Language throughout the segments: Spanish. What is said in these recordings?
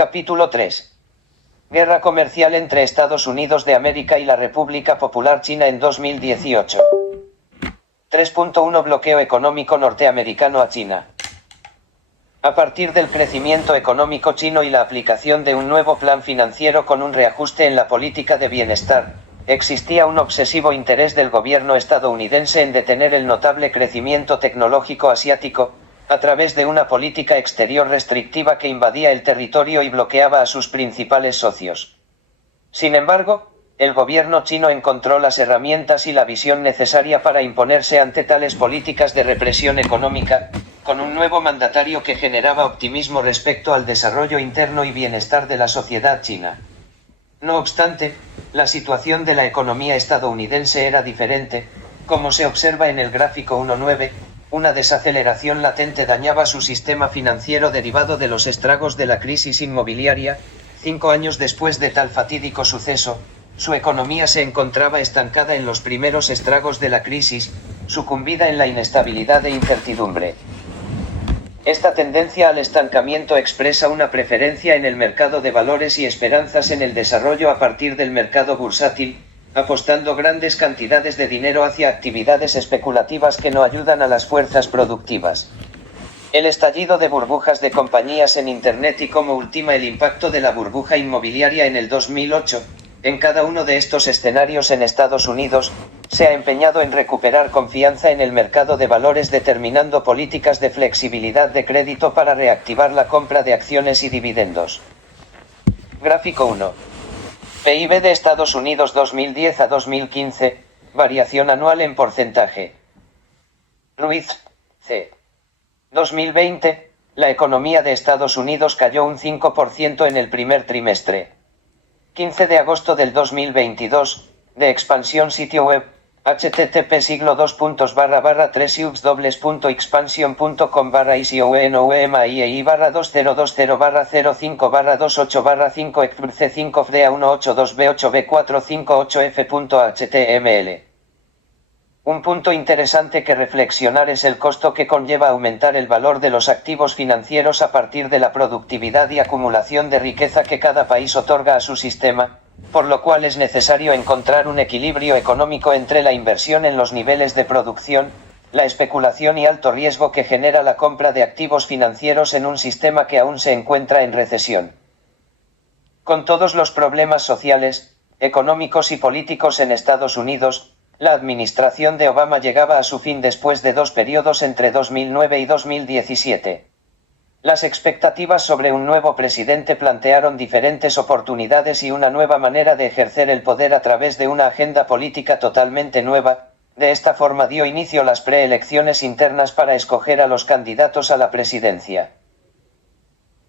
Capítulo 3. Guerra comercial entre Estados Unidos de América y la República Popular China en 2018. 3.1 Bloqueo económico norteamericano a China. A partir del crecimiento económico chino y la aplicación de un nuevo plan financiero con un reajuste en la política de bienestar, existía un obsesivo interés del gobierno estadounidense en detener el notable crecimiento tecnológico asiático, a través de una política exterior restrictiva que invadía el territorio y bloqueaba a sus principales socios. Sin embargo, el gobierno chino encontró las herramientas y la visión necesaria para imponerse ante tales políticas de represión económica, con un nuevo mandatario que generaba optimismo respecto al desarrollo interno y bienestar de la sociedad china. No obstante, la situación de la economía estadounidense era diferente, como se observa en el gráfico 1.9, una desaceleración latente dañaba su sistema financiero derivado de los estragos de la crisis inmobiliaria. 5 años después de tal fatídico suceso, su economía se encontraba estancada en los primeros estragos de la crisis, sucumbida en la inestabilidad e incertidumbre. Esta tendencia al estancamiento expresa una preferencia en el mercado de valores y esperanzas en el desarrollo a partir del mercado bursátil, apostando grandes cantidades de dinero hacia actividades especulativas que no ayudan a las fuerzas productivas. El estallido de burbujas de compañías en Internet y como última el impacto de la burbuja inmobiliaria en el 2008, en cada uno de estos escenarios en Estados Unidos, se ha empeñado en recuperar confianza en el mercado de valores determinando políticas de flexibilidad de crédito para reactivar la compra de acciones y dividendos. Gráfico 1. PIB de Estados Unidos 2010 a 2015, variación anual en porcentaje. Ruiz, C. 2020, la economía de Estados Unidos cayó un 5% en el primer trimestre. 15 de agosto del 2022, de expansión sitio web, http://3ubs.expansion.com/icio-20ma/2020/05FA182B8B45C185C5FD182B458F.html. Un punto interesante que reflexionar es el costo que conlleva aumentar el valor de los activos financieros a partir de la productividad y acumulación de riqueza que cada país otorga a su sistema, por lo cual es necesario encontrar un equilibrio económico entre la inversión en los niveles de producción, la especulación y alto riesgo que genera la compra de activos financieros en un sistema que aún se encuentra en recesión. Con todos los problemas sociales, económicos y políticos en Estados Unidos, la administración de Obama llegaba a su fin después de 2 periodos entre 2009 y 2017. Las expectativas sobre un nuevo presidente plantearon diferentes oportunidades y una nueva manera de ejercer el poder a través de una agenda política totalmente nueva. De esta forma dio inicio las preelecciones internas para escoger a los candidatos a la presidencia.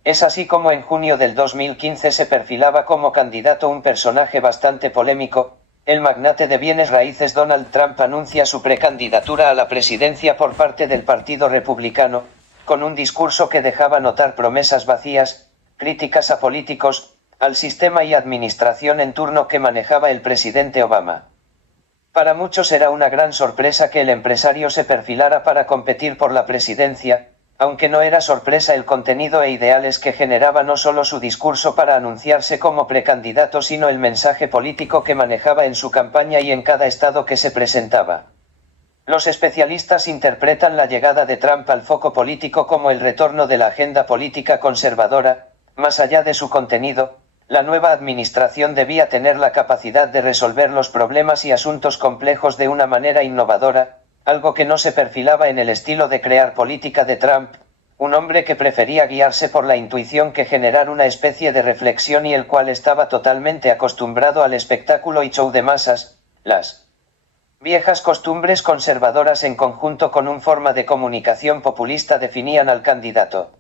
Es así como en junio del 2015 se perfilaba como candidato un personaje bastante polémico. El magnate de bienes raíces Donald Trump anuncia su precandidatura a la presidencia por parte del Partido Republicano, con un discurso que dejaba notar promesas vacías, críticas a políticos, al sistema y administración en turno que manejaba el presidente Obama. Para muchos era una gran sorpresa que el empresario se perfilara para competir por la presidencia, aunque no era sorpresa el contenido e ideales que generaba no solo su discurso para anunciarse como precandidato sino el mensaje político que manejaba en su campaña y en cada estado que se presentaba. Los especialistas interpretan la llegada de Trump al foco político como el retorno de la agenda política conservadora. Más allá de su contenido, la nueva administración debía tener la capacidad de resolver los problemas y asuntos complejos de una manera innovadora, algo que no se perfilaba en el estilo de crear política de Trump, un hombre que prefería guiarse por la intuición que generar una especie de reflexión y el cual estaba totalmente acostumbrado al espectáculo y show de masas. Las viejas costumbres conservadoras en conjunto con una forma de comunicación populista definían al candidato.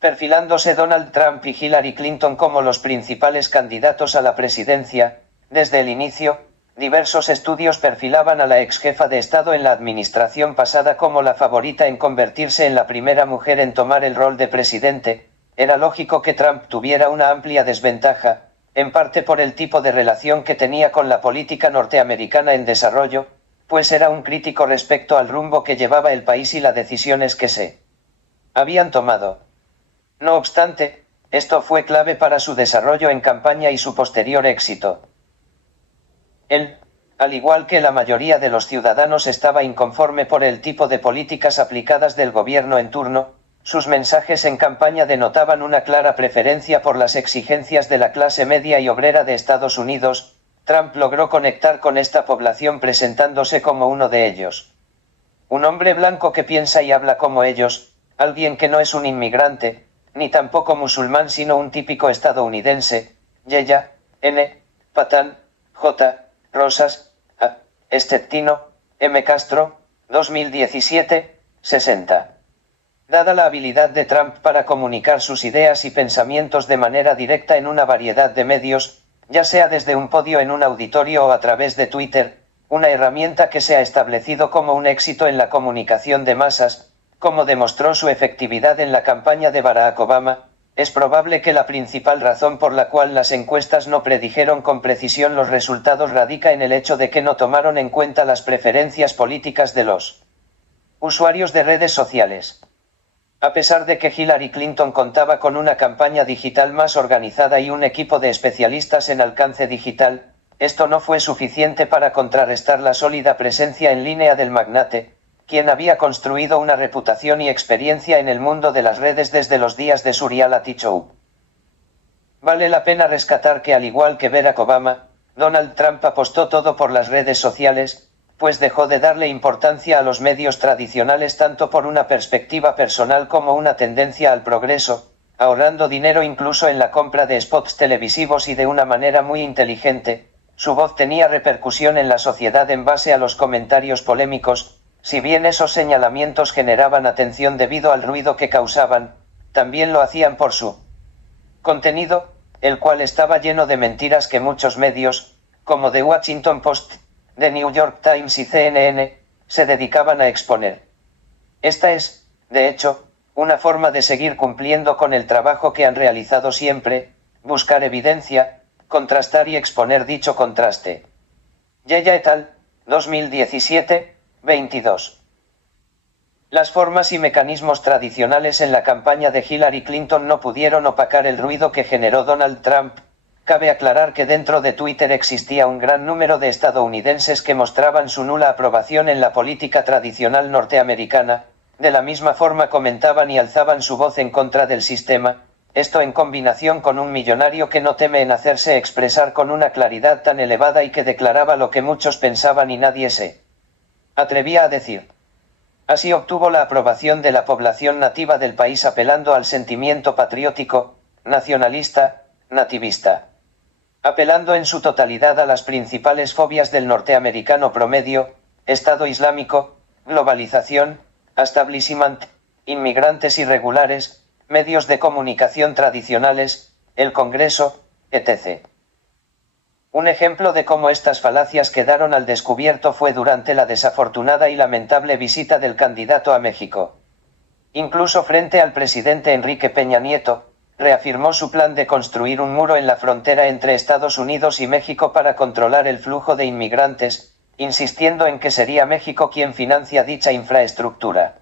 Perfilándose Donald Trump y Hillary Clinton como los principales candidatos a la presidencia, desde el inicio, diversos estudios perfilaban a la ex jefa de Estado en la administración pasada como la favorita en convertirse en la primera mujer en tomar el rol de presidente. Era lógico que Trump tuviera una amplia desventaja, en parte por el tipo de relación que tenía con la política norteamericana en desarrollo, pues era un crítico respecto al rumbo que llevaba el país y las decisiones que se habían tomado. No obstante, esto fue clave para su desarrollo en campaña y su posterior éxito. Él, al igual que la mayoría de los ciudadanos, estaba inconforme por el tipo de políticas aplicadas del gobierno en turno. Sus mensajes en campaña denotaban una clara preferencia por las exigencias de la clase media y obrera de Estados Unidos. Trump logró conectar con esta población presentándose como uno de ellos. Un hombre blanco que piensa y habla como ellos, alguien que no es un inmigrante, ni tampoco musulmán sino un típico estadounidense. Yeya, N. Patán, J. Rosas, A. Estetino, M. Castro, 2017, 60. Dada la habilidad de Trump para comunicar sus ideas y pensamientos de manera directa en una variedad de medios, ya sea desde un podio en un auditorio o a través de Twitter, una herramienta que se ha establecido como un éxito en la comunicación de masas, como demostró su efectividad en la campaña de Barack Obama, es probable que la principal razón por la cual las encuestas no predijeron con precisión los resultados radica en el hecho de que no tomaron en cuenta las preferencias políticas de los usuarios de redes sociales. A pesar de que Hillary Clinton contaba con una campaña digital más organizada y un equipo de especialistas en alcance digital, esto no fue suficiente para contrarrestar la sólida presencia en línea del magnate, quien había construido una reputación y experiencia en el mundo de las redes desde los días de su reality show. Vale la pena rescatar que, al igual que Barack Obama, Donald Trump apostó todo por las redes sociales, pues dejó de darle importancia a los medios tradicionales tanto por una perspectiva personal como una tendencia al progreso, ahorrando dinero incluso en la compra de spots televisivos y de una manera muy inteligente. Su voz tenía repercusión en la sociedad en base a los comentarios polémicos, si bien esos señalamientos generaban atención debido al ruido que causaban, también lo hacían por su contenido, el cual estaba lleno de mentiras que muchos medios, como The Washington Post, The New York Times y CNN, se dedicaban a exponer. Esta es, de hecho, una forma de seguir cumpliendo con el trabajo que han realizado siempre, buscar evidencia, contrastar y exponer dicho contraste. Yeya et al., 2017, 22. Las formas y mecanismos tradicionales en la campaña de Hillary Clinton no pudieron opacar el ruido que generó Donald Trump. Cabe aclarar que dentro de Twitter existía un gran número de estadounidenses que mostraban su nula aprobación en la política tradicional norteamericana, de la misma forma comentaban y alzaban su voz en contra del sistema, esto en combinación con un millonario que no teme en hacerse expresar con una claridad tan elevada y que declaraba lo que muchos pensaban y nadie se atrevía a decir. Así obtuvo la aprobación de la población nativa del país apelando al sentimiento patriótico, nacionalista, nativista. Apelando en su totalidad a las principales fobias del norteamericano promedio, Estado Islámico, globalización, establishment, inmigrantes irregulares, medios de comunicación tradicionales, el Congreso, etc. Un ejemplo de cómo estas falacias quedaron al descubierto fue durante la desafortunada y lamentable visita del candidato a México. Incluso frente al presidente Enrique Peña Nieto, reafirmó su plan de construir un muro en la frontera entre Estados Unidos y México para controlar el flujo de inmigrantes, insistiendo en que sería México quien financia dicha infraestructura.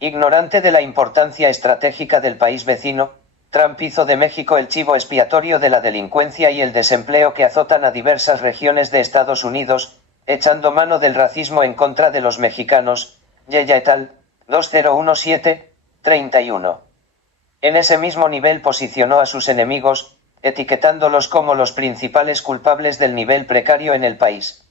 Ignorante de la importancia estratégica del país vecino, Trump hizo de México el chivo expiatorio de la delincuencia y el desempleo que azotan a diversas regiones de Estados Unidos, echando mano del racismo en contra de los mexicanos. Yeya et al., 2017, 31. En ese mismo nivel posicionó a sus enemigos, etiquetándolos como los principales culpables del nivel precario en el país.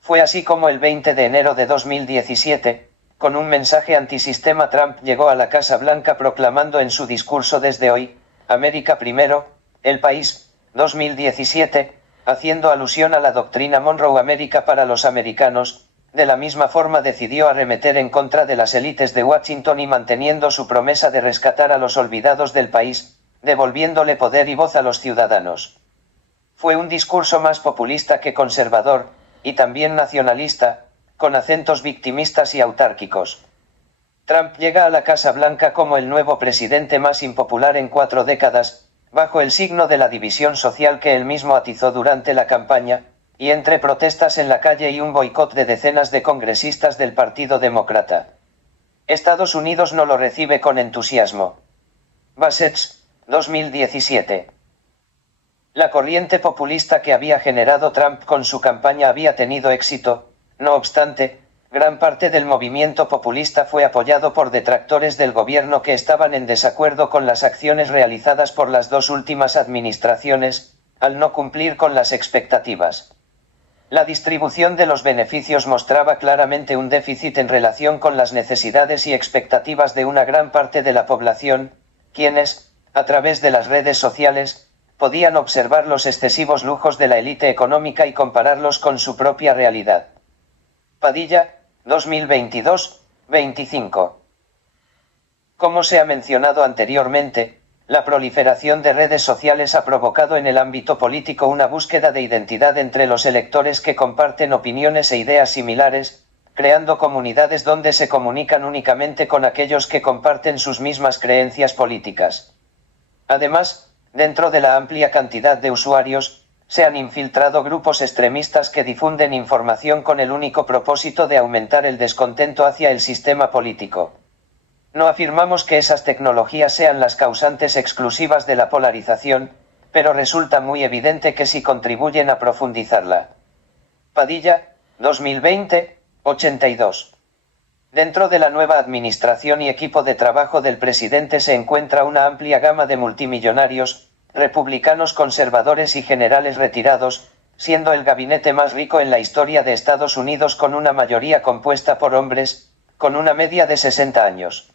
Fue así como el 20 de enero de 2017, con un mensaje antisistema, Trump llegó a la Casa Blanca proclamando en su discurso desde hoy, América primero, el país, 2017, haciendo alusión a la doctrina Monroe, América para los americanos. De la misma forma decidió arremeter en contra de las élites de Washington y manteniendo su promesa de rescatar a los olvidados del país, devolviéndole poder y voz a los ciudadanos. Fue un discurso más populista que conservador, y también nacionalista, con acentos victimistas y autárquicos. Trump llega a la Casa Blanca como el nuevo presidente más impopular en 4 décadas, bajo el signo de la división social que él mismo atizó durante la campaña, y entre protestas en la calle y un boicot de decenas de congresistas del Partido Demócrata. Estados Unidos no lo recibe con entusiasmo. Bassett, 2017. La corriente populista que había generado Trump con su campaña había tenido éxito, no obstante, gran parte del movimiento populista fue apoyado por detractores del gobierno que estaban en desacuerdo con las acciones realizadas por las dos últimas administraciones, al no cumplir con las expectativas. La distribución de los beneficios mostraba claramente un déficit en relación con las necesidades y expectativas de una gran parte de la población, quienes, a través de las redes sociales, podían observar los excesivos lujos de la élite económica y compararlos con su propia realidad. Padilla, 2022-25. Como se ha mencionado anteriormente, la proliferación de redes sociales ha provocado en el ámbito político una búsqueda de identidad entre los electores que comparten opiniones e ideas similares, creando comunidades donde se comunican únicamente con aquellos que comparten sus mismas creencias políticas. Además, dentro de la amplia cantidad de usuarios, se han infiltrado grupos extremistas que difunden información con el único propósito de aumentar el descontento hacia el sistema político. No afirmamos que esas tecnologías sean las causantes exclusivas de la polarización, pero resulta muy evidente que sí contribuyen a profundizarla. Padilla, 2020, 82. Dentro de la nueva administración y equipo de trabajo del presidente se encuentra una amplia gama de multimillonarios, republicanos conservadores y generales retirados, siendo el gabinete más rico en la historia de Estados Unidos con una mayoría compuesta por hombres, con una media de 60 años.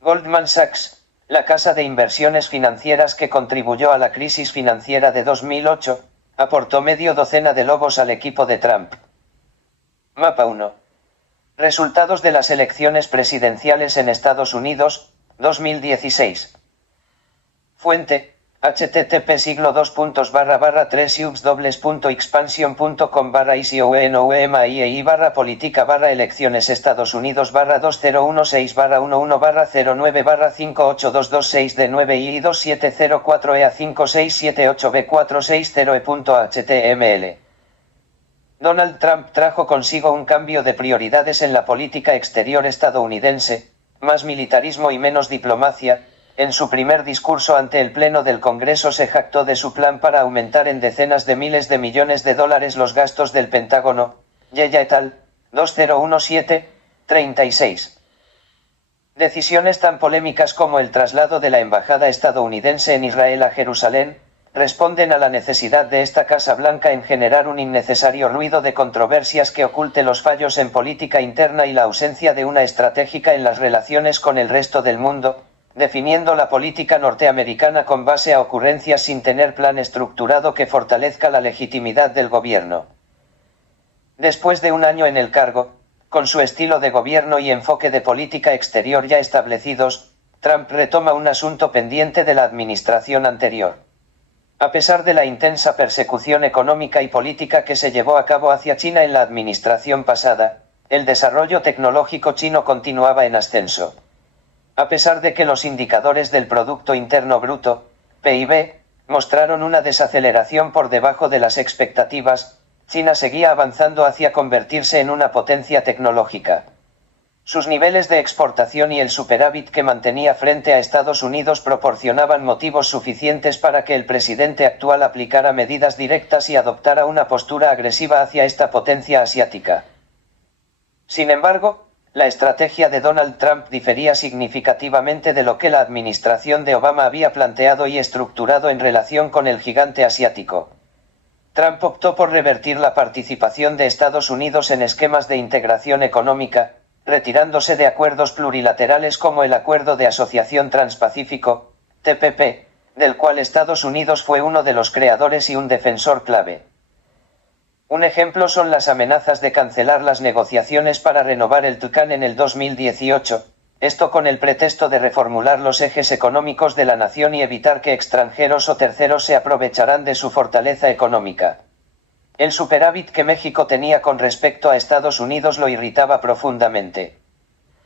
Goldman Sachs, la casa de inversiones financieras que contribuyó a la crisis financiera de 2008, aportó medio docena de lobos al equipo de Trump. Mapa 1. Resultados de las elecciones presidenciales en Estados Unidos, 2016. Fuente, http://3ubs2.expansion.com/isionoemai/política/elecciones Estados Unidos /2016/11/09/58226 de 9i2704ea5678b460e.html. Donald Trump trajo consigo un cambio de prioridades en la política exterior estadounidense, más militarismo y menos diplomacia. En su primer discurso ante el Pleno del Congreso se jactó de su plan para aumentar en decenas de miles de millones de dólares los gastos del Pentágono, Yeya et al., 2017-36. Decisiones tan polémicas como el traslado de la embajada estadounidense en Israel a Jerusalén, responden a la necesidad de esta Casa Blanca en generar un innecesario ruido de controversias que oculte los fallos en política interna y la ausencia de una estratégica en las relaciones con el resto del mundo, definiendo la política norteamericana con base a ocurrencias sin tener plan estructurado que fortalezca la legitimidad del gobierno. Después de un año en el cargo, con su estilo de gobierno y enfoque de política exterior ya establecidos, Trump retoma un asunto pendiente de la administración anterior. A pesar de la intensa persecución económica y política que se llevó a cabo hacia China en la administración pasada, el desarrollo tecnológico chino continuaba en ascenso. A pesar de que los indicadores del Producto Interno Bruto, PIB, mostraron una desaceleración por debajo de las expectativas, China seguía avanzando hacia convertirse en una potencia tecnológica. Sus niveles de exportación y el superávit que mantenía frente a Estados Unidos proporcionaban motivos suficientes para que el presidente actual aplicara medidas directas y adoptara una postura agresiva hacia esta potencia asiática. Sin embargo, la estrategia de Donald Trump difería significativamente de lo que la administración de Obama había planteado y estructurado en relación con el gigante asiático. Trump optó por revertir la participación de Estados Unidos en esquemas de integración económica, retirándose de acuerdos plurilaterales como el Acuerdo de Asociación Transpacífico, TPP, del cual Estados Unidos fue uno de los creadores y un defensor clave. Un ejemplo son las amenazas de cancelar las negociaciones para renovar el TLCAN en el 2018, esto con el pretexto de reformular los ejes económicos de la nación y evitar que extranjeros o terceros se aprovecharán de su fortaleza económica. El superávit que México tenía con respecto a Estados Unidos lo irritaba profundamente.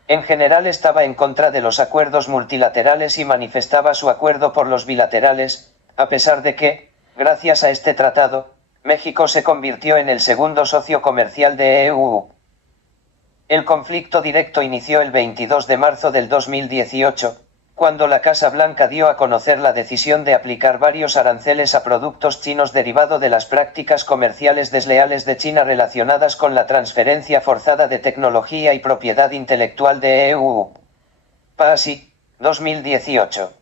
En general estaba en contra de los acuerdos multilaterales y manifestaba su acuerdo por los bilaterales, a pesar de que, gracias a este tratado, México se convirtió en el segundo socio comercial de EU. El conflicto directo inició el 22 de marzo del 2018, cuando la Casa Blanca dio a conocer la decisión de aplicar varios aranceles a productos chinos derivado de las prácticas comerciales desleales de China relacionadas con la transferencia forzada de tecnología y propiedad intelectual de EU. PASI, 2018.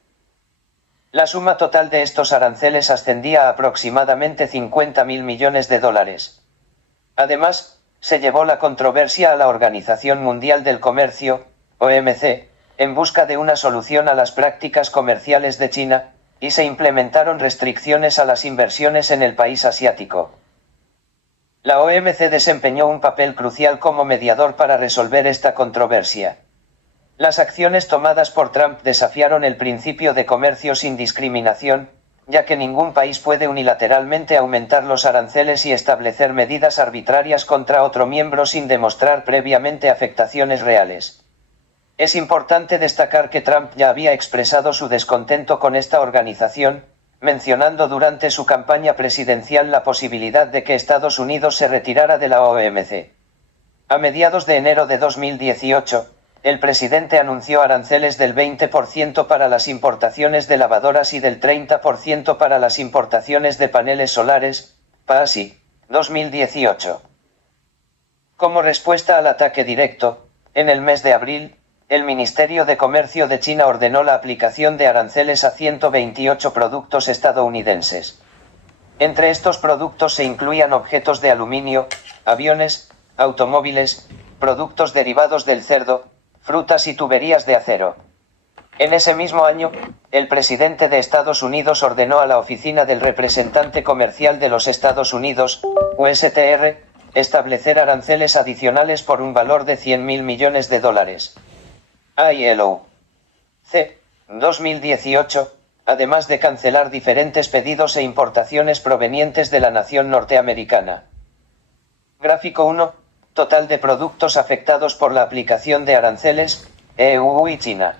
La suma total de estos aranceles ascendía a aproximadamente 50.000 millones de dólares. Además, se llevó la controversia a la Organización Mundial del Comercio, OMC, en busca de una solución a las prácticas comerciales de China, y se implementaron restricciones a las inversiones en el país asiático. La OMC desempeñó un papel crucial como mediador para resolver esta controversia. Las acciones tomadas por Trump desafiaron el principio de comercio sin discriminación, ya que ningún país puede unilateralmente aumentar los aranceles y establecer medidas arbitrarias contra otro miembro sin demostrar previamente afectaciones reales. Es importante destacar que Trump ya había expresado su descontento con esta organización, mencionando durante su campaña presidencial la posibilidad de que Estados Unidos se retirara de la OMC. A mediados de enero de 2018, el presidente anunció aranceles del 20% para las importaciones de lavadoras y del 30% para las importaciones de paneles solares, PASI, 2018. Como respuesta al ataque directo, en el mes de abril, el Ministerio de Comercio de China ordenó la aplicación de aranceles a 128 productos estadounidenses. Entre estos productos se incluían objetos de aluminio, aviones, automóviles, productos derivados del cerdo, frutas y tuberías de acero. En ese mismo año, el presidente de Estados Unidos ordenó a la Oficina del Representante Comercial de los Estados Unidos, USTR, establecer aranceles adicionales por un valor de 100.000 millones de dólares. ILO. C. 2018, además de cancelar diferentes pedidos e importaciones provenientes de la nación norteamericana. Gráfico 1. Total de productos afectados por la aplicación de aranceles, EU y China.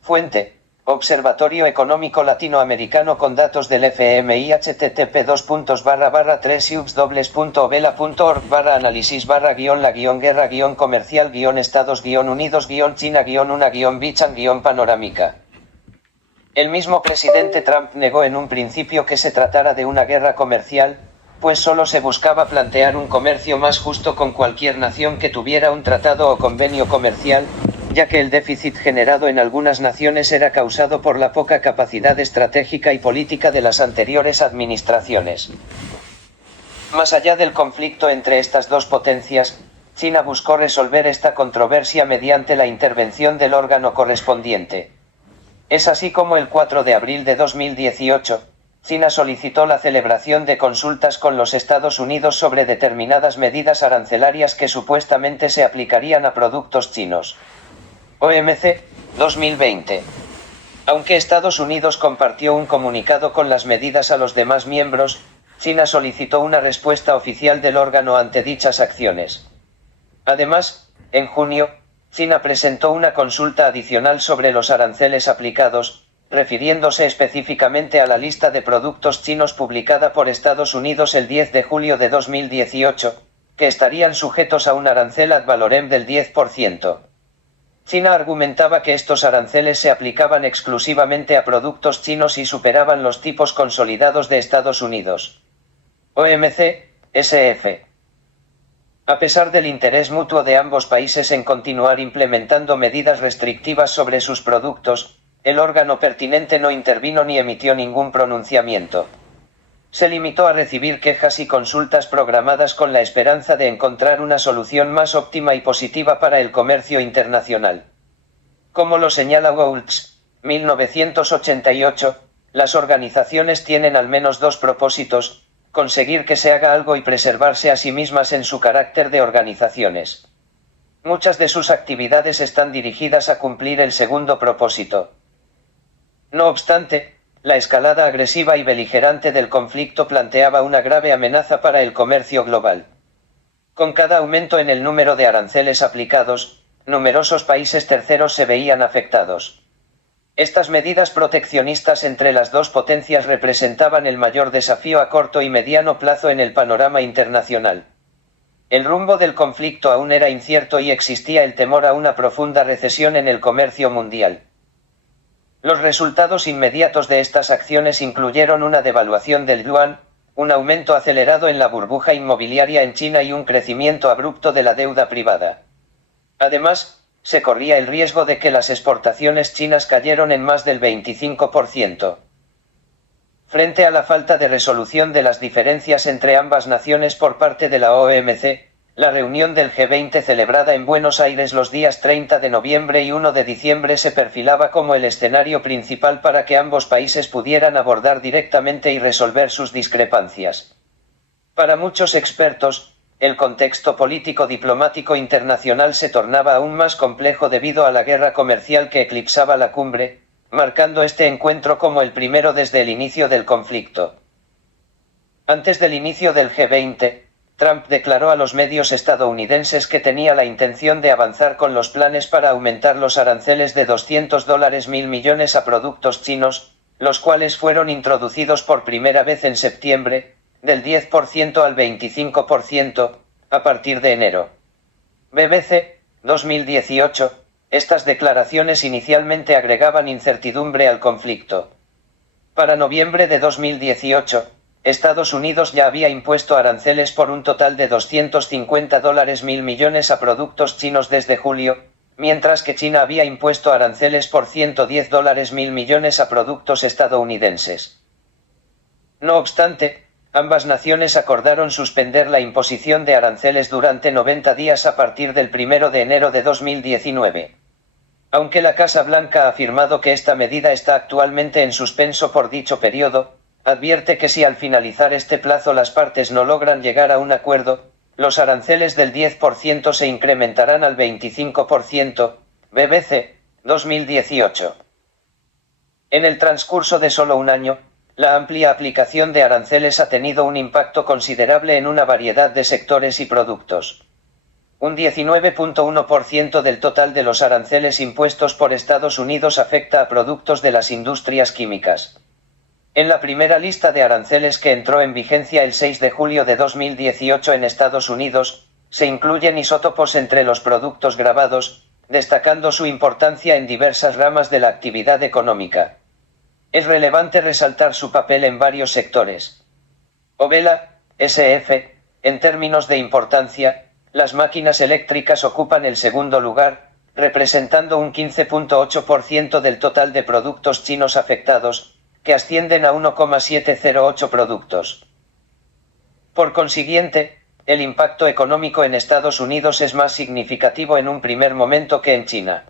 Fuente: Observatorio Económico Latinoamericano con datos del FMI http://3ubs.ovela.org/análisis/guión-la-guerra-Estados-Unidos-China-una-bichan-panorámica. El mismo presidente Trump negó en un principio que se tratara de una guerra comercial, pues solo se buscaba plantear un comercio más justo con cualquier nación que tuviera un tratado o convenio comercial, ya que el déficit generado en algunas naciones era causado por la poca capacidad estratégica y política de las anteriores administraciones. Más allá del conflicto entre estas dos potencias, China buscó resolver esta controversia mediante la intervención del órgano correspondiente. Es así como el 4 de abril de 2018, China solicitó la celebración de consultas con los Estados Unidos sobre determinadas medidas arancelarias que supuestamente se aplicarían a productos chinos. OMC, 2020. Aunque Estados Unidos compartió un comunicado con las medidas a los demás miembros, China solicitó una respuesta oficial del órgano ante dichas acciones. Además, en junio, China presentó una consulta adicional sobre los aranceles aplicados, refiriéndose específicamente a la lista de productos chinos publicada por Estados Unidos el 10 de julio de 2018, que estarían sujetos a un arancel ad valorem del 10%. China argumentaba que estos aranceles se aplicaban exclusivamente a productos chinos y superaban los tipos consolidados de Estados Unidos. OMC, SF. A pesar del interés mutuo de ambos países en continuar implementando medidas restrictivas sobre sus productos, el órgano pertinente no intervino ni emitió ningún pronunciamiento. Se limitó a recibir quejas y consultas programadas con la esperanza de encontrar una solución más óptima y positiva para el comercio internacional. Como lo señala Would's, 1988, las organizaciones tienen al menos dos propósitos: conseguir que se haga algo y preservarse a sí mismas en su carácter de organizaciones. Muchas de sus actividades están dirigidas a cumplir el segundo propósito. No obstante, la escalada agresiva y beligerante del conflicto planteaba una grave amenaza para el comercio global. Con cada aumento en el número de aranceles aplicados, numerosos países terceros se veían afectados. Estas medidas proteccionistas entre las dos potencias representaban el mayor desafío a corto y mediano plazo en el panorama internacional. El rumbo del conflicto aún era incierto y existía el temor a una profunda recesión en el comercio mundial. Los resultados inmediatos de estas acciones incluyeron una devaluación del yuan, un aumento acelerado en la burbuja inmobiliaria en China y un crecimiento abrupto de la deuda privada. Además, se corría el riesgo de que las exportaciones chinas cayeron en más del 25%. Frente a la falta de resolución de las diferencias entre ambas naciones por parte de la OMC, la reunión del G20 celebrada en Buenos Aires los días 30 de noviembre y 1 de diciembre se perfilaba como el escenario principal para que ambos países pudieran abordar directamente y resolver sus discrepancias. Para muchos expertos, el contexto político-diplomático internacional se tornaba aún más complejo debido a la guerra comercial que eclipsaba la cumbre, marcando este encuentro como el primero desde el inicio del conflicto. Antes del inicio del G20, Trump declaró a los medios estadounidenses que tenía la intención de avanzar con los planes para aumentar los aranceles de $200 mil millones a productos chinos, los cuales fueron introducidos por primera vez en septiembre, del 10% al 25%, a partir de enero. BBC, 2018, estas declaraciones inicialmente agregaban incertidumbre al conflicto. Para noviembre de 2018, Estados Unidos ya había impuesto aranceles por un total de $250 mil millones a productos chinos desde julio, mientras que China había impuesto aranceles por $110 mil millones a productos estadounidenses. No obstante, ambas naciones acordaron suspender la imposición de aranceles durante 90 días a partir del 1 de enero de 2019. Aunque la Casa Blanca ha afirmado que esta medida está actualmente en suspenso por dicho periodo, advierte que si al finalizar este plazo las partes no logran llegar a un acuerdo, los aranceles del 10% se incrementarán al 25%, BBC, 2018. En el transcurso de solo un año, la amplia aplicación de aranceles ha tenido un impacto considerable en una variedad de sectores y productos. Un 19.1% del total de los aranceles impuestos por Estados Unidos afecta a productos de las industrias químicas. En la primera lista de aranceles que entró en vigencia el 6 de julio de 2018 en Estados Unidos, se incluyen isótopos entre los productos grabados, destacando su importancia en diversas ramas de la actividad económica. Es relevante resaltar su papel en varios sectores. Ovela, SF, en términos de importancia, las máquinas eléctricas ocupan el segundo lugar, representando un 15.8% del total de productos chinos afectados, que ascienden a 1,708 productos. Por consiguiente, el impacto económico en Estados Unidos es más significativo en un primer momento que en China.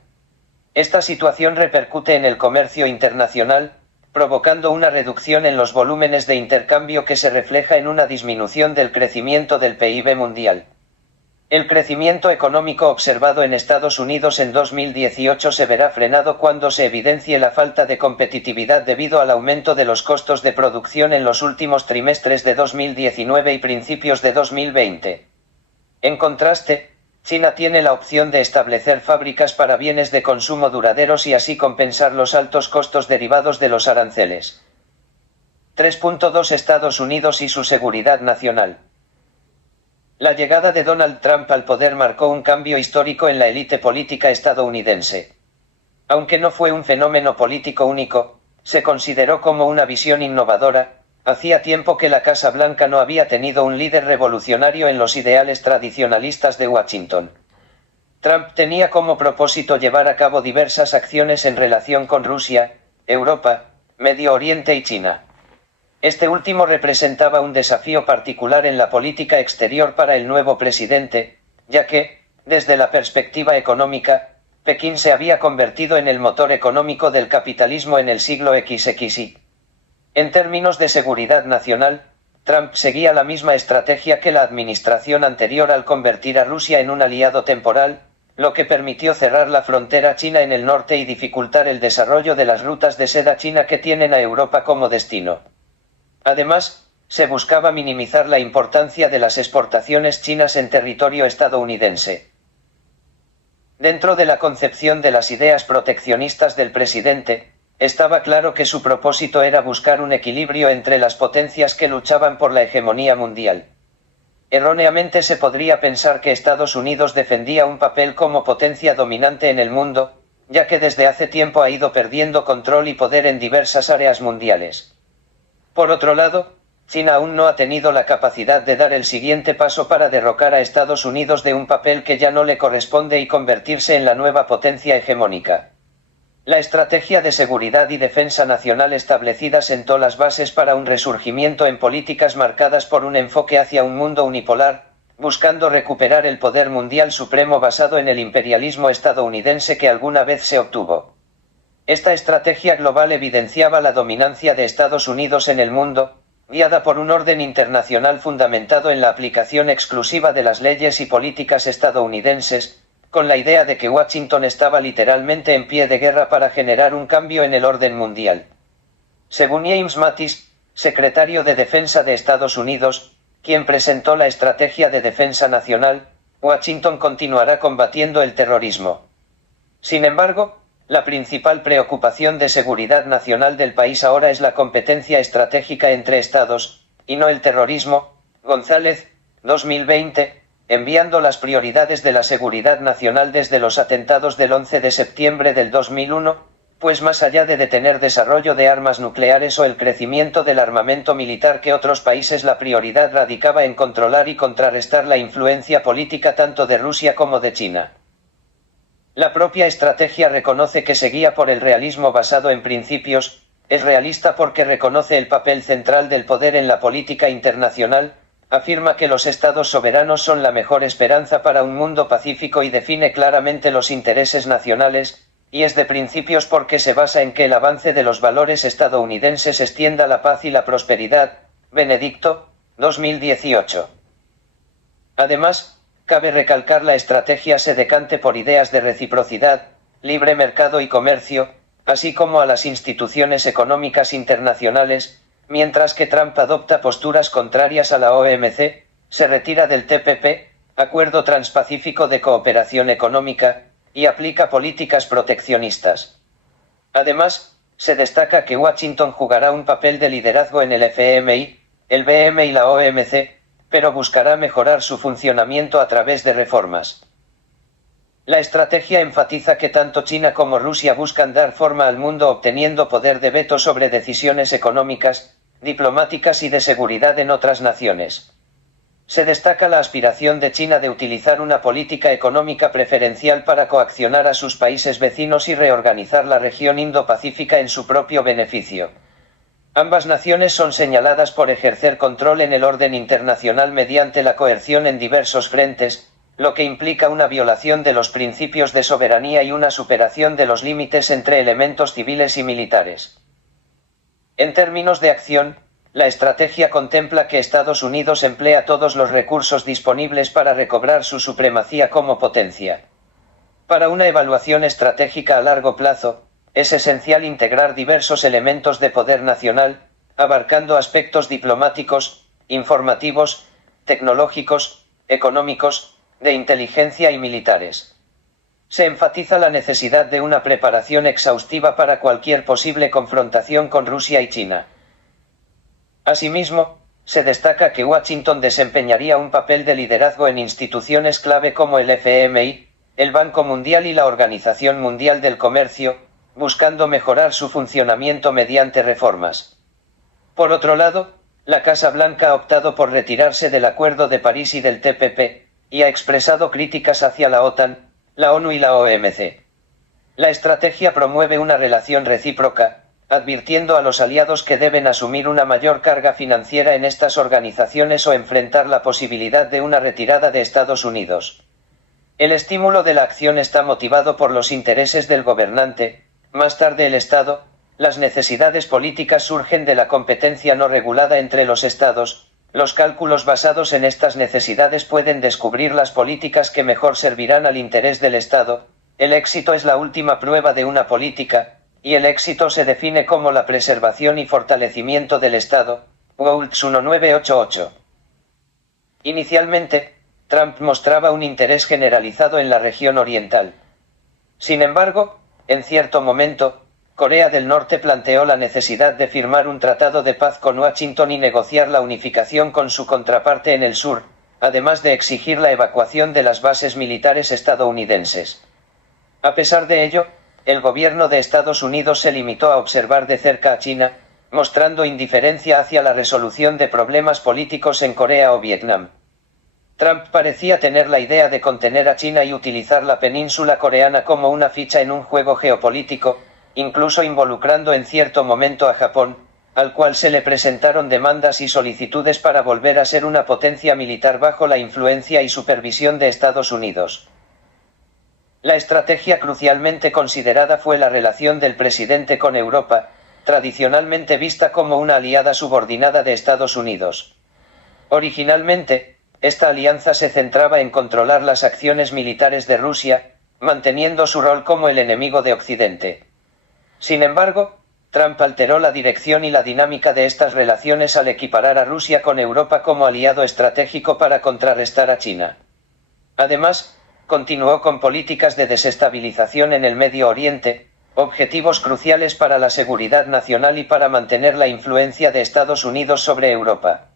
Esta situación repercute en el comercio internacional, provocando una reducción en los volúmenes de intercambio que se refleja en una disminución del crecimiento del PIB mundial. El crecimiento económico observado en Estados Unidos en 2018 se verá frenado cuando se evidencie la falta de competitividad debido al aumento de los costos de producción en los últimos trimestres de 2019 y principios de 2020. En contraste, China tiene la opción de establecer fábricas para bienes de consumo duraderos y así compensar los altos costos derivados de los aranceles. 3.2 Estados Unidos y su seguridad nacional. La llegada de Donald Trump al poder marcó un cambio histórico en la élite política estadounidense. Aunque no fue un fenómeno político único, se consideró como una visión innovadora. Hacía tiempo que la Casa Blanca no había tenido un líder revolucionario en los ideales tradicionalistas de Washington. Trump tenía como propósito llevar a cabo diversas acciones en relación con Rusia, Europa, Medio Oriente y China. Este último representaba un desafío particular en la política exterior para el nuevo presidente, ya que, desde la perspectiva económica, Pekín se había convertido en el motor económico del capitalismo en el siglo XXI. En términos de seguridad nacional, Trump seguía la misma estrategia que la administración anterior al convertir a Rusia en un aliado temporal, lo que permitió cerrar la frontera china en el norte y dificultar el desarrollo de las rutas de seda china que tienen a Europa como destino. Además, se buscaba minimizar la importancia de las exportaciones chinas en territorio estadounidense. Dentro de la concepción de las ideas proteccionistas del presidente, estaba claro que su propósito era buscar un equilibrio entre las potencias que luchaban por la hegemonía mundial. Erróneamente se podría pensar que Estados Unidos defendía un papel como potencia dominante en el mundo, ya que desde hace tiempo ha ido perdiendo control y poder en diversas áreas mundiales. Por otro lado, China aún no ha tenido la capacidad de dar el siguiente paso para derrocar a Estados Unidos de un papel que ya no le corresponde y convertirse en la nueva potencia hegemónica. La estrategia de seguridad y defensa nacional establecida sentó las bases para un resurgimiento en políticas marcadas por un enfoque hacia un mundo unipolar, buscando recuperar el poder mundial supremo basado en el imperialismo estadounidense que alguna vez se obtuvo. Esta estrategia global evidenciaba la dominancia de Estados Unidos en el mundo, guiada por un orden internacional fundamentado en la aplicación exclusiva de las leyes y políticas estadounidenses, con la idea de que Washington estaba literalmente en pie de guerra para generar un cambio en el orden mundial. Según James Mattis, secretario de Defensa de Estados Unidos, quien presentó la Estrategia de Defensa Nacional, Washington continuará combatiendo el terrorismo. Sin embargo, la principal preocupación de seguridad nacional del país ahora es la competencia estratégica entre estados, y no el terrorismo. González, 2020, enviando las prioridades de la seguridad nacional desde los atentados del 11 de septiembre del 2001, pues más allá de detener desarrollo de armas nucleares o el crecimiento del armamento militar que otros países, la prioridad radicaba en controlar y contrarrestar la influencia política tanto de Rusia como de China. La propia estrategia reconoce que se guía por el realismo basado en principios, es realista porque reconoce el papel central del poder en la política internacional, afirma que los estados soberanos son la mejor esperanza para un mundo pacífico y define claramente los intereses nacionales, y es de principios porque se basa en que el avance de los valores estadounidenses extienda la paz y la prosperidad. Benedicto, 2018. Además, cabe recalcar la estrategia se decante por ideas de reciprocidad, libre mercado y comercio, así como a las instituciones económicas internacionales, mientras que Trump adopta posturas contrarias a la OMC, se retira del TPP, Acuerdo Transpacífico de Cooperación Económica, y aplica políticas proteccionistas. Además, se destaca que Washington jugará un papel de liderazgo en el FMI, el BM y la OMC, pero buscará mejorar su funcionamiento a través de reformas. La estrategia enfatiza que tanto China como Rusia buscan dar forma al mundo obteniendo poder de veto sobre decisiones económicas, diplomáticas y de seguridad en otras naciones. Se destaca la aspiración de China de utilizar una política económica preferencial para coaccionar a sus países vecinos y reorganizar la región Indo-Pacífica en su propio beneficio. Ambas naciones son señaladas por ejercer control en el orden internacional mediante la coerción en diversos frentes, lo que implica una violación de los principios de soberanía y una superación de los límites entre elementos civiles y militares. En términos de acción, la estrategia contempla que Estados Unidos emplea todos los recursos disponibles para recobrar su supremacía como potencia. Para una evaluación estratégica a largo plazo, es esencial integrar diversos elementos de poder nacional, abarcando aspectos diplomáticos, informativos, tecnológicos, económicos, de inteligencia y militares. Se enfatiza la necesidad de una preparación exhaustiva para cualquier posible confrontación con Rusia y China. Asimismo, se destaca que Washington desempeñaría un papel de liderazgo en instituciones clave como el FMI, el Banco Mundial y la Organización Mundial del Comercio, buscando mejorar su funcionamiento mediante reformas. Por otro lado, la Casa Blanca ha optado por retirarse del Acuerdo de París y del TPP, y ha expresado críticas hacia la OTAN, la ONU y la OMC. La estrategia promueve una relación recíproca, advirtiendo a los aliados que deben asumir una mayor carga financiera en estas organizaciones o enfrentar la posibilidad de una retirada de Estados Unidos. El estímulo de la acción está motivado por los intereses del gobernante, más tarde el Estado. Las necesidades políticas surgen de la competencia no regulada entre los estados. Los cálculos basados en estas necesidades pueden descubrir las políticas que mejor servirán al interés del Estado. El éxito es la última prueba de una política, y el éxito se define como la preservación y fortalecimiento del Estado. Goulds 1988. Inicialmente, Trump mostraba un interés generalizado en la región oriental. Sin embargo, en cierto momento, Corea del Norte planteó la necesidad de firmar un tratado de paz con Washington y negociar la unificación con su contraparte en el sur, además de exigir la evacuación de las bases militares estadounidenses. A pesar de ello, el gobierno de Estados Unidos se limitó a observar de cerca a China, mostrando indiferencia hacia la resolución de problemas políticos en Corea o Vietnam. Trump parecía tener la idea de contener a China y utilizar la península coreana como una ficha en un juego geopolítico, incluso involucrando en cierto momento a Japón, al cual se le presentaron demandas y solicitudes para volver a ser una potencia militar bajo la influencia y supervisión de Estados Unidos. La estrategia crucialmente considerada fue la relación del presidente con Europa, tradicionalmente vista como una aliada subordinada de Estados Unidos. Originalmente, esta alianza se centraba en controlar las acciones militares de Rusia, manteniendo su rol como el enemigo de Occidente. Sin embargo, Trump alteró la dirección y la dinámica de estas relaciones al equiparar a Rusia con Europa como aliado estratégico para contrarrestar a China. Además, continuó con políticas de desestabilización en el Medio Oriente, objetivos cruciales para la seguridad nacional y para mantener la influencia de Estados Unidos sobre Europa.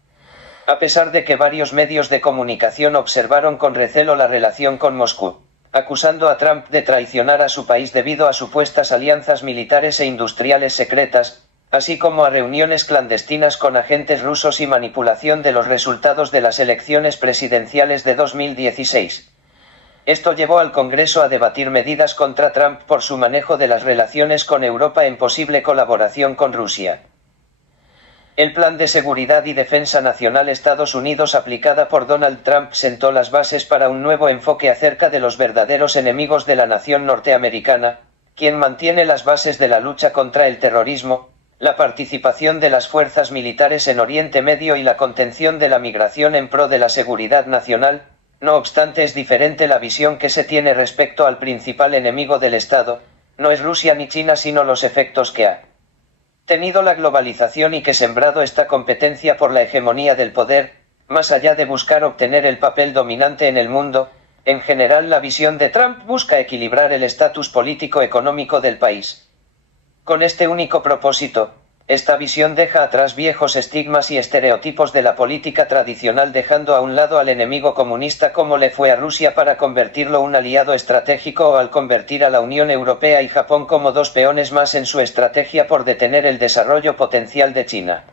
A pesar de que varios medios de comunicación observaron con recelo la relación con Moscú, acusando a Trump de traicionar a su país debido a supuestas alianzas militares e industriales secretas, así como a reuniones clandestinas con agentes rusos y manipulación de los resultados de las elecciones presidenciales de 2016. Esto llevó al Congreso a debatir medidas contra Trump por su manejo de las relaciones con Europa en posible colaboración con Rusia. El Plan de Seguridad y Defensa Nacional Estados Unidos aplicada por Donald Trump sentó las bases para un nuevo enfoque acerca de los verdaderos enemigos de la nación norteamericana, quien mantiene las bases de la lucha contra el terrorismo, la participación de las fuerzas militares en Oriente Medio y la contención de la migración en pro de la seguridad nacional. No obstante, es diferente la visión que se tiene respecto al principal enemigo del Estado, no es Rusia ni China sino los efectos que ha tenido la globalización y que sembrado esta competencia por la hegemonía del poder, más allá de buscar obtener el papel dominante en el mundo. En general, la visión de Trump busca equilibrar el estatus político-económico del país. Con este único propósito, esta visión deja atrás viejos estigmas y estereotipos de la política tradicional, dejando a un lado al enemigo comunista como le fue a Rusia para convertirlo en un aliado estratégico, o al convertir a la Unión Europea y Japón como dos peones más en su estrategia por detener el desarrollo potencial de China.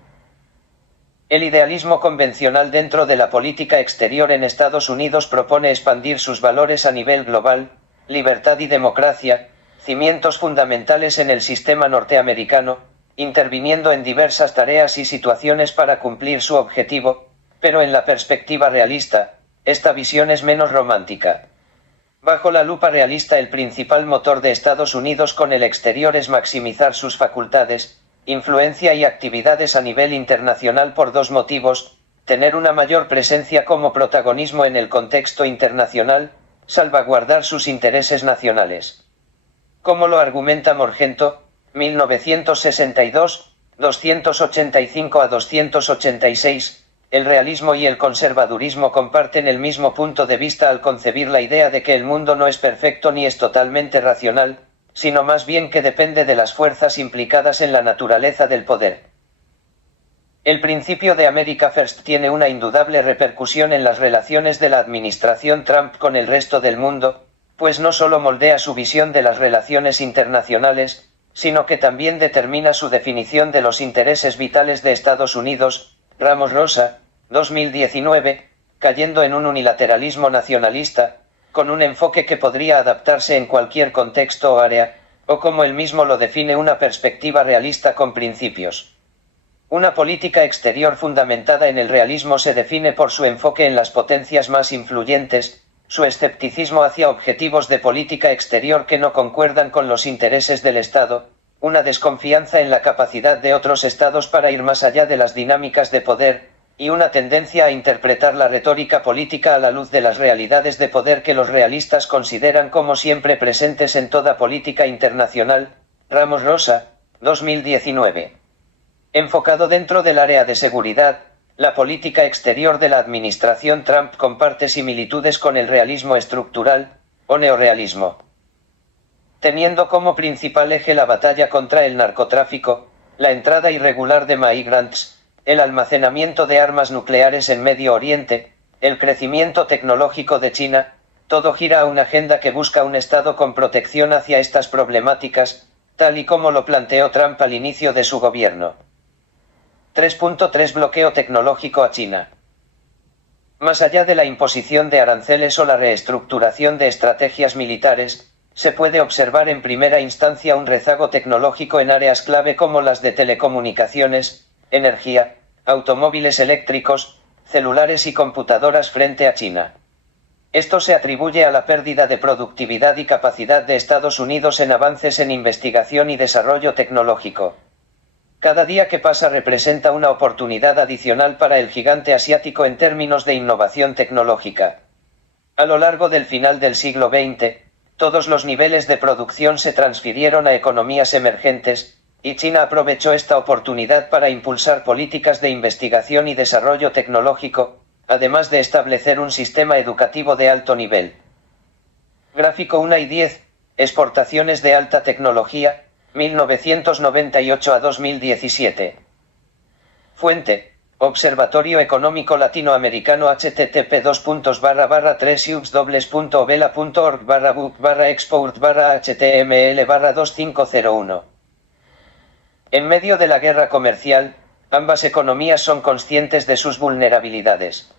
El idealismo convencional dentro de la política exterior en Estados Unidos propone expandir sus valores a nivel global, libertad y democracia, cimientos fundamentales en el sistema norteamericano, interviniendo en diversas tareas y situaciones para cumplir su objetivo, pero en la perspectiva realista, esta visión es menos romántica. Bajo la lupa realista, el principal motor de Estados Unidos con el exterior es maximizar sus facultades, influencia y actividades a nivel internacional por dos motivos: tener una mayor presencia como protagonismo en el contexto internacional, salvaguardar sus intereses nacionales. Como lo argumenta Morgento, 1962, 285 a 286, el realismo y el conservadurismo comparten el mismo punto de vista al concebir la idea de que el mundo no es perfecto ni es totalmente racional, sino más bien que depende de las fuerzas implicadas en la naturaleza del poder. El principio de America First tiene una indudable repercusión en las relaciones de la administración Trump con el resto del mundo, pues no solo moldea su visión de las relaciones internacionales, sino que también determina su definición de los intereses vitales de Estados Unidos. Ramos Rosa, 2019, cayendo en un unilateralismo nacionalista, con un enfoque que podría adaptarse en cualquier contexto o área, o como él mismo lo define, una perspectiva realista con principios. Una política exterior fundamentada en el realismo se define por su enfoque en las potencias más influyentes, su escepticismo hacia objetivos de política exterior que no concuerdan con los intereses del Estado, una desconfianza en la capacidad de otros estados para ir más allá de las dinámicas de poder, y una tendencia a interpretar la retórica política a la luz de las realidades de poder que los realistas consideran como siempre presentes en toda política internacional. Ramos Rosa, 2019. Enfocado dentro del área de seguridad, la política exterior de la administración Trump comparte similitudes con el realismo estructural, o neorrealismo. Teniendo como principal eje la batalla contra el narcotráfico, la entrada irregular de migrants, el almacenamiento de armas nucleares en Medio Oriente, el crecimiento tecnológico de China, todo gira a una agenda que busca un Estado con protección hacia estas problemáticas, tal y como lo planteó Trump al inicio de su gobierno. 3.3 Bloqueo tecnológico a China. Más allá de la imposición de aranceles o la reestructuración de estrategias militares, se puede observar en primera instancia un rezago tecnológico en áreas clave como las de telecomunicaciones, energía, automóviles eléctricos, celulares y computadoras frente a China. Esto se atribuye a la pérdida de productividad y capacidad de Estados Unidos en avances en investigación y desarrollo tecnológico. Cada día que pasa representa una oportunidad adicional para el gigante asiático en términos de innovación tecnológica. A lo largo del final del siglo XX, todos los niveles de producción se transfirieron a economías emergentes, y China aprovechó esta oportunidad para impulsar políticas de investigación y desarrollo tecnológico, además de establecer un sistema educativo de alto nivel. Gráfico 1 y 10, exportaciones de alta tecnología, 1998 a 2017. Fuente, Observatorio Económico Latinoamericano http://3ubs.obela.org/book/export/html/2501. En medio de la guerra comercial, ambas economías son conscientes de sus vulnerabilidades.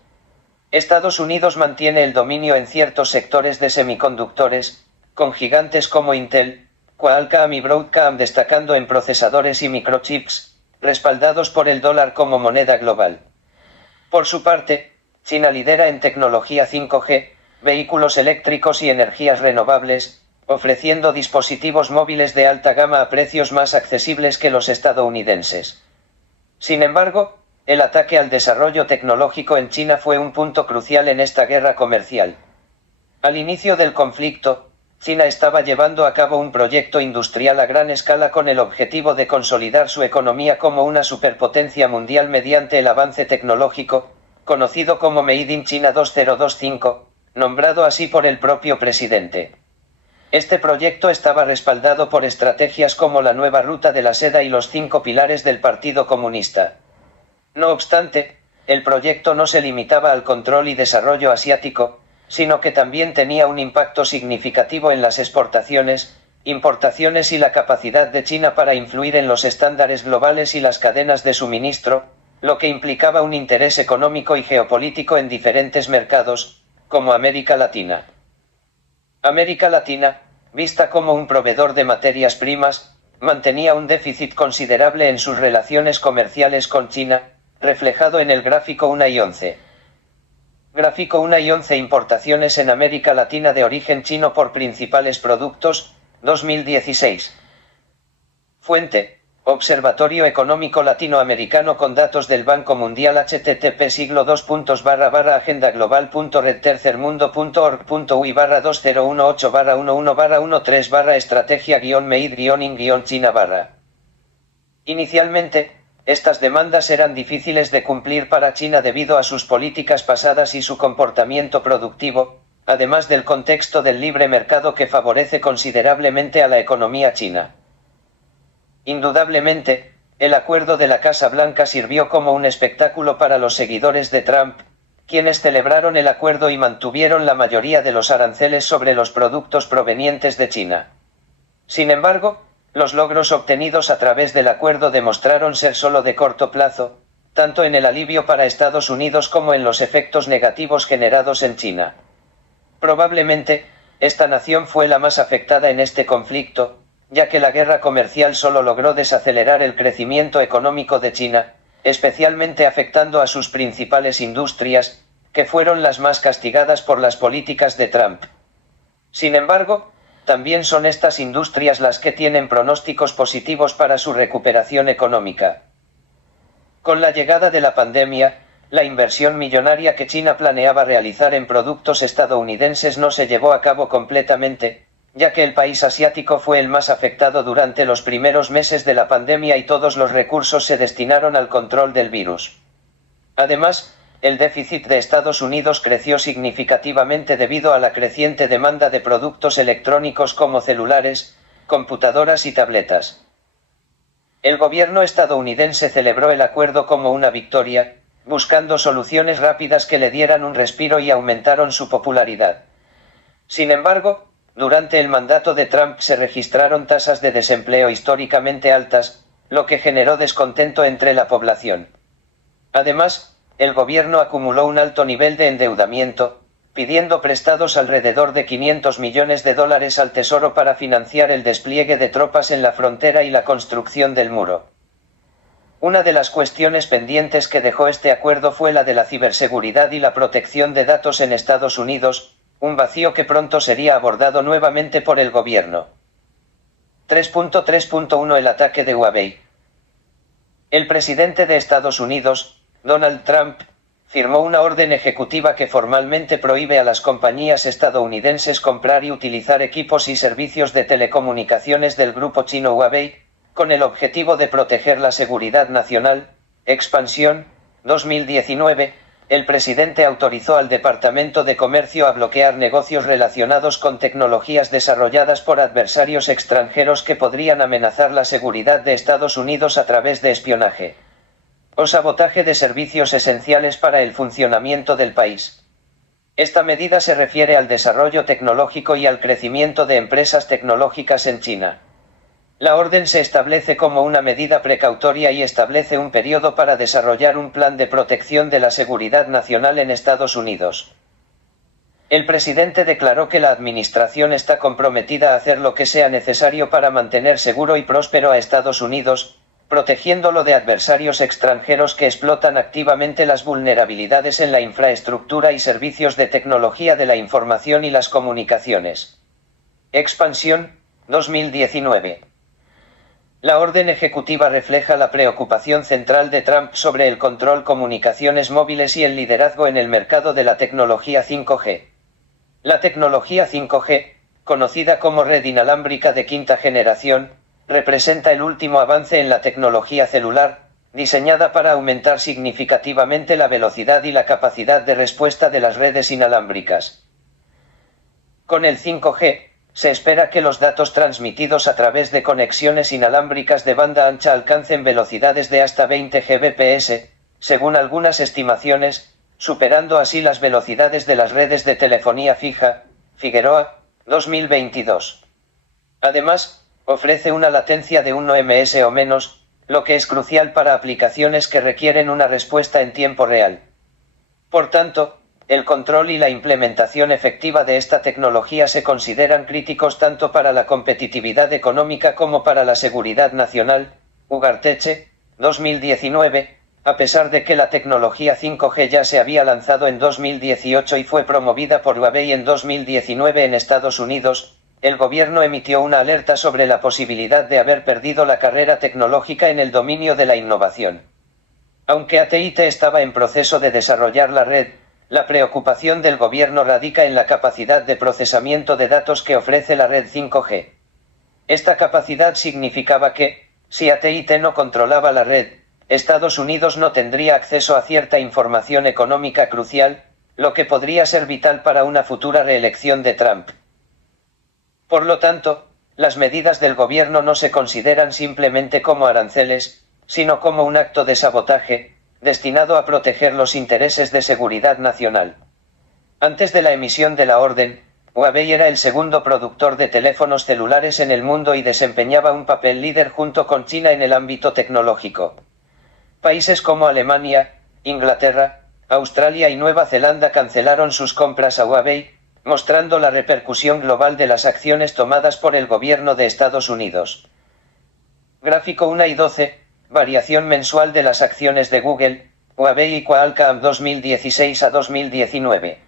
Estados Unidos mantiene el dominio en ciertos sectores de semiconductores, con gigantes como Intel, Qualcomm y Broadcom destacando en procesadores y microchips, respaldados por el dólar como moneda global. Por su parte, China lidera en tecnología 5G, vehículos eléctricos y energías renovables, ofreciendo dispositivos móviles de alta gama a precios más accesibles que los estadounidenses. Sin embargo, el ataque al desarrollo tecnológico en China fue un punto crucial en esta guerra comercial. Al inicio del conflicto, China estaba llevando a cabo un proyecto industrial a gran escala con el objetivo de consolidar su economía como una superpotencia mundial mediante el avance tecnológico, conocido como Made in China 2025, nombrado así por el propio presidente. Este proyecto estaba respaldado por estrategias como la nueva ruta de la seda y los 5 pilares del Partido Comunista. No obstante, el proyecto no se limitaba al control y desarrollo asiático, sino que también tenía un impacto significativo en las exportaciones, importaciones y la capacidad de China para influir en los estándares globales y las cadenas de suministro, lo que implicaba un interés económico y geopolítico en diferentes mercados, como América Latina. América Latina, vista como un proveedor de materias primas, mantenía un déficit considerable en sus relaciones comerciales con China, reflejado en el gráfico 1 y 11. Gráfico 1 y 11 Importaciones en América Latina de origen chino por principales productos, 2016. Fuente, Observatorio Económico Latinoamericano con datos del Banco Mundial http://agendaglobal.redtercermundo.org.ui/2018/11/13 estrategia-made-in-China. Inicialmente, estas demandas eran difíciles de cumplir para China debido a sus políticas pasadas y su comportamiento productivo, además del contexto del libre mercado que favorece considerablemente a la economía china. Indudablemente, el acuerdo de la Casa Blanca sirvió como un espectáculo para los seguidores de Trump, quienes celebraron el acuerdo y mantuvieron la mayoría de los aranceles sobre los productos provenientes de China. Sin embargo, los logros obtenidos a través del acuerdo demostraron ser solo de corto plazo, tanto en el alivio para Estados Unidos como en los efectos negativos generados en China. Probablemente, esta nación fue la más afectada en este conflicto, ya que la guerra comercial solo logró desacelerar el crecimiento económico de China, especialmente afectando a sus principales industrias, que fueron las más castigadas por las políticas de Trump. Sin embargo, también son estas industrias las que tienen pronósticos positivos para su recuperación económica. Con la llegada de la pandemia, la inversión millonaria que China planeaba realizar en productos estadounidenses no se llevó a cabo completamente, ya que el país asiático fue el más afectado durante los primeros meses de la pandemia y todos los recursos se destinaron al control del virus. Además, el déficit de Estados Unidos creció significativamente debido a la creciente demanda de productos electrónicos como celulares, computadoras y tabletas. El gobierno estadounidense celebró el acuerdo como una victoria, buscando soluciones rápidas que le dieran un respiro y aumentaron su popularidad. Sin embargo, durante el mandato de Trump se registraron tasas de desempleo históricamente altas, lo que generó descontento entre la población. Además, el gobierno acumuló un alto nivel de endeudamiento, pidiendo prestados alrededor de $500 millones al Tesoro para financiar el despliegue de tropas en la frontera y la construcción del muro. Una de las cuestiones pendientes que dejó este acuerdo fue la de la ciberseguridad y la protección de datos en Estados Unidos, un vacío que pronto sería abordado nuevamente por el gobierno. 3.3.1 El ataque de Huawei. El presidente de Estados Unidos, Donald Trump, firmó una orden ejecutiva que formalmente prohíbe a las compañías estadounidenses comprar y utilizar equipos y servicios de telecomunicaciones del grupo chino Huawei, con el objetivo de proteger la seguridad nacional. Expansión, 2019, el presidente autorizó al Departamento de Comercio a bloquear negocios relacionados con tecnologías desarrolladas por adversarios extranjeros que podrían amenazar la seguridad de Estados Unidos a través de espionaje o sabotaje de servicios esenciales para el funcionamiento del país. Esta medida se refiere al desarrollo tecnológico y al crecimiento de empresas tecnológicas en China. La orden se establece como una medida precautoria y establece un periodo para desarrollar un plan de protección de la seguridad nacional en Estados Unidos. El presidente declaró que la administración está comprometida a hacer lo que sea necesario para mantener seguro y próspero a Estados Unidos, protegiéndolo de adversarios extranjeros que explotan activamente las vulnerabilidades en la infraestructura y servicios de tecnología de la información y las comunicaciones. Expansión, 2019. La orden ejecutiva refleja la preocupación central de Trump sobre el control comunicaciones móviles y el liderazgo en el mercado de la tecnología 5G. La tecnología 5G, conocida como red inalámbrica de quinta generación, representa el último avance en la tecnología celular, diseñada para aumentar significativamente la velocidad y la capacidad de respuesta de las redes inalámbricas. Con el 5G, se espera que los datos transmitidos a través de conexiones inalámbricas de banda ancha alcancen velocidades de hasta 20 Gbps, según algunas estimaciones, superando así las velocidades de las redes de telefonía fija. Figueroa, 2022. Además, ofrece una latencia de 1 ms o menos, lo que es crucial para aplicaciones que requieren una respuesta en tiempo real. Por tanto, el control y la implementación efectiva de esta tecnología se consideran críticos tanto para la competitividad económica como para la seguridad nacional. Ugarteche, 2019, a pesar de que la tecnología 5G ya se había lanzado en 2018 y fue promovida por Huawei en 2019 en Estados Unidos, el gobierno emitió una alerta sobre la posibilidad de haber perdido la carrera tecnológica en el dominio de la innovación. Aunque AT&T estaba en proceso de desarrollar la red, la preocupación del gobierno radica en la capacidad de procesamiento de datos que ofrece la red 5G. Esta capacidad significaba que, si AT&T no controlaba la red, Estados Unidos no tendría acceso a cierta información económica crucial, lo que podría ser vital para una futura reelección de Trump. Por lo tanto, las medidas del gobierno no se consideran simplemente como aranceles, sino como un acto de sabotaje, destinado a proteger los intereses de seguridad nacional. Antes de la emisión de la orden, Huawei era el segundo productor de teléfonos celulares en el mundo y desempeñaba un papel líder junto con China en el ámbito tecnológico. Países como Alemania, Inglaterra, Australia y Nueva Zelanda cancelaron sus compras a Huawei, mostrando la repercusión global de las acciones tomadas por el gobierno de Estados Unidos. Gráfico 1 y 12. Variación mensual de las acciones de Google, Huawei y Qualcomm 2016 a 2019.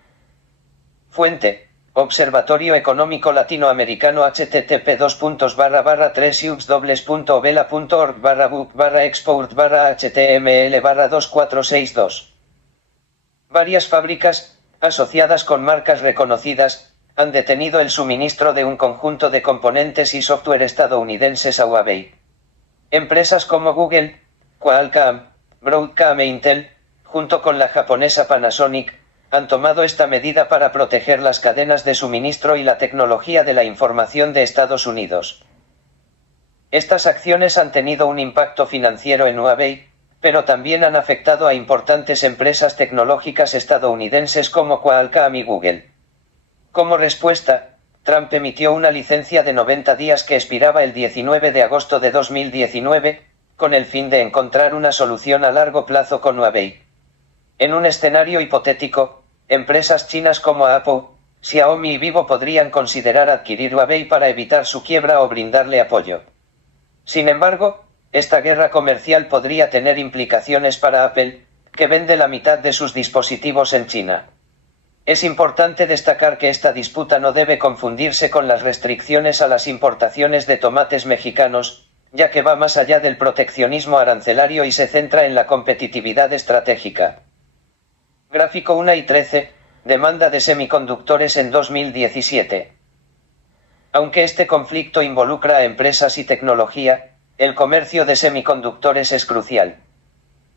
Fuente: Observatorio Económico Latinoamericano http://www.ovela.org/book/export/html/2462. Varias fábricas, asociadas con marcas reconocidas, han detenido el suministro de un conjunto de componentes y software estadounidenses a Huawei. Empresas como Google, Qualcomm, Broadcom e Intel, junto con la japonesa Panasonic, han tomado esta medida para proteger las cadenas de suministro y la tecnología de la información de Estados Unidos. Estas acciones han tenido un impacto financiero en Huawei, pero también han afectado a importantes empresas tecnológicas estadounidenses como Qualcomm y Google. Como respuesta, Trump emitió una licencia de 90 días que expiraba el 19 de agosto de 2019, con el fin de encontrar una solución a largo plazo con Huawei. En un escenario hipotético, empresas chinas como Apple, Xiaomi y Vivo podrían considerar adquirir Huawei para evitar su quiebra o brindarle apoyo. Sin embargo, esta guerra comercial podría tener implicaciones para Apple, que vende la mitad de sus dispositivos en China. Es importante destacar que esta disputa no debe confundirse con las restricciones a las importaciones de tomates mexicanos, ya que va más allá del proteccionismo arancelario y se centra en la competitividad estratégica. Gráfico 1 y 13, demanda de semiconductores en 2017. Aunque este conflicto involucra a empresas y tecnología, el comercio de semiconductores es crucial.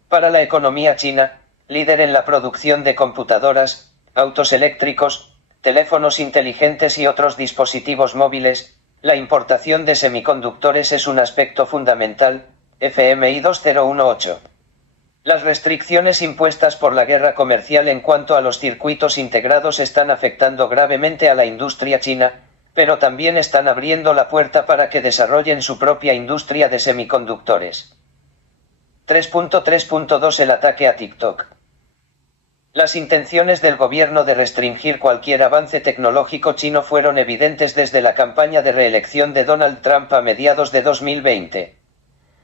Para la economía china, líder en la producción de computadoras, autos eléctricos, teléfonos inteligentes y otros dispositivos móviles, la importación de semiconductores es un aspecto fundamental, FMI 2018. Las restricciones impuestas por la guerra comercial en cuanto a los circuitos integrados están afectando gravemente a la industria china, pero también están abriendo la puerta para que desarrollen su propia industria de semiconductores. 3.3.2 El ataque a TikTok. Las intenciones del gobierno de restringir cualquier avance tecnológico chino fueron evidentes desde la campaña de reelección de Donald Trump a mediados de 2020.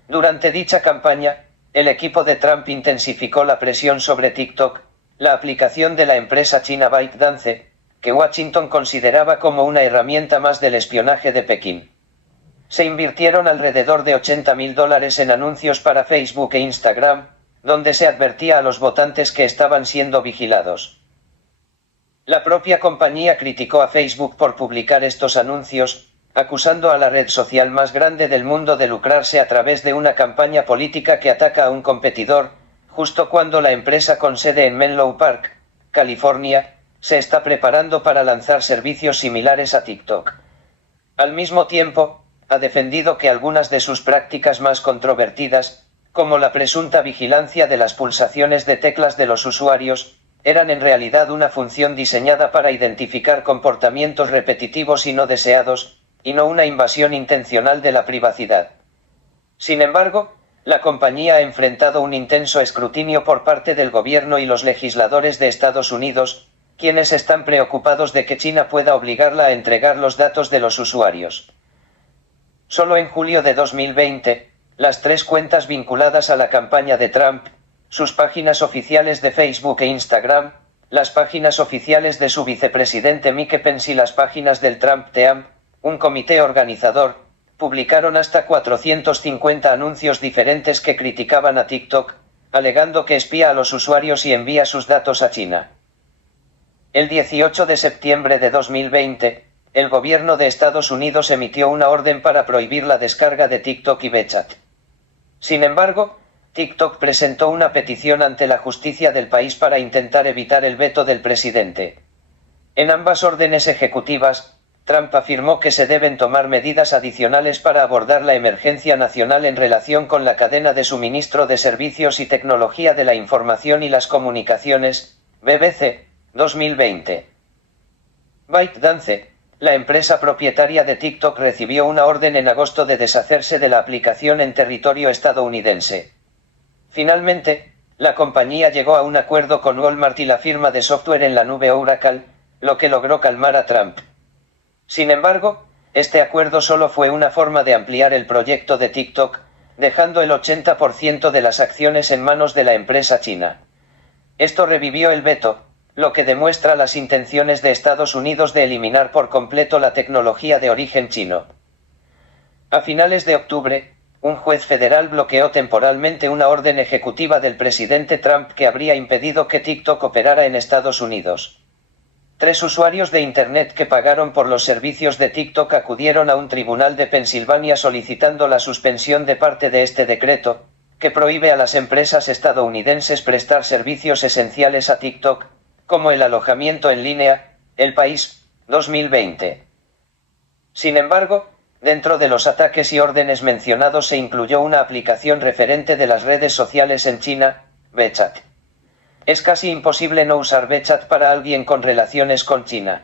Durante dicha campaña, el equipo de Trump intensificó la presión sobre TikTok, la aplicación de la empresa china ByteDance, que Washington consideraba como una herramienta más del espionaje de Pekín. Se invirtieron alrededor de $80.000 en anuncios para Facebook e Instagram, donde se advertía a los votantes que estaban siendo vigilados. La propia compañía criticó a Facebook por publicar estos anuncios, acusando a la red social más grande del mundo de lucrarse a través de una campaña política que ataca a un competidor, justo cuando la empresa con sede en Menlo Park, California, se está preparando para lanzar servicios similares a TikTok. Al mismo tiempo, ha defendido que algunas de sus prácticas más controvertidas, como la presunta vigilancia de las pulsaciones de teclas de los usuarios, eran en realidad una función diseñada para identificar comportamientos repetitivos y no deseados, y no una invasión intencional de la privacidad. Sin embargo, la compañía ha enfrentado un intenso escrutinio por parte del gobierno y los legisladores de Estados Unidos, quienes están preocupados de que China pueda obligarla a entregar los datos de los usuarios. Solo en julio de 2020, las 3 cuentas vinculadas a la campaña de Trump, sus páginas oficiales de Facebook e Instagram, las páginas oficiales de su vicepresidente Mike Pence y las páginas del Trump Team, un comité organizador, publicaron hasta 450 anuncios diferentes que criticaban a TikTok, alegando que espía a los usuarios y envía sus datos a China. El 18 de septiembre de 2020, el gobierno de Estados Unidos emitió una orden para prohibir la descarga de TikTok y WeChat. Sin embargo, TikTok presentó una petición ante la justicia del país para intentar evitar el veto del presidente. En ambas órdenes ejecutivas, Trump afirmó que se deben tomar medidas adicionales para abordar la emergencia nacional en relación con la cadena de suministro de servicios y tecnología de la información y las comunicaciones, BBC, 2020. ByteDance, la empresa propietaria de TikTok, recibió una orden en agosto de deshacerse de la aplicación en territorio estadounidense. Finalmente, la compañía llegó a un acuerdo con Walmart y la firma de software en la nube Oracle, lo que logró calmar a Trump. Sin embargo, este acuerdo solo fue una forma de ampliar el proyecto de TikTok, dejando el 80% de las acciones en manos de la empresa china. Esto revivió el veto, lo que demuestra las intenciones de Estados Unidos de eliminar por completo la tecnología de origen chino. A finales de octubre, un juez federal bloqueó temporalmente una orden ejecutiva del presidente Trump que habría impedido que TikTok operara en Estados Unidos. 3 usuarios de Internet que pagaron por los servicios de TikTok acudieron a un tribunal de Pensilvania solicitando la suspensión de parte de este decreto, que prohíbe a las empresas estadounidenses prestar servicios esenciales a TikTok, como el alojamiento en línea, El País, 2020. Sin embargo, dentro de los ataques y órdenes mencionados se incluyó una aplicación referente de las redes sociales en China, WeChat. Es casi imposible no usar WeChat para alguien con relaciones con China.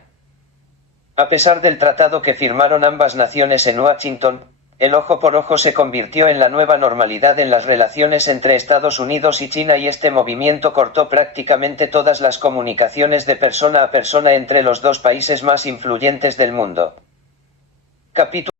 A pesar del tratado que firmaron ambas naciones en Washington, el ojo por ojo se convirtió en la nueva normalidad en las relaciones entre Estados Unidos y China, y este movimiento cortó prácticamente todas las comunicaciones de persona a persona entre los dos países más influyentes del mundo. Capítulo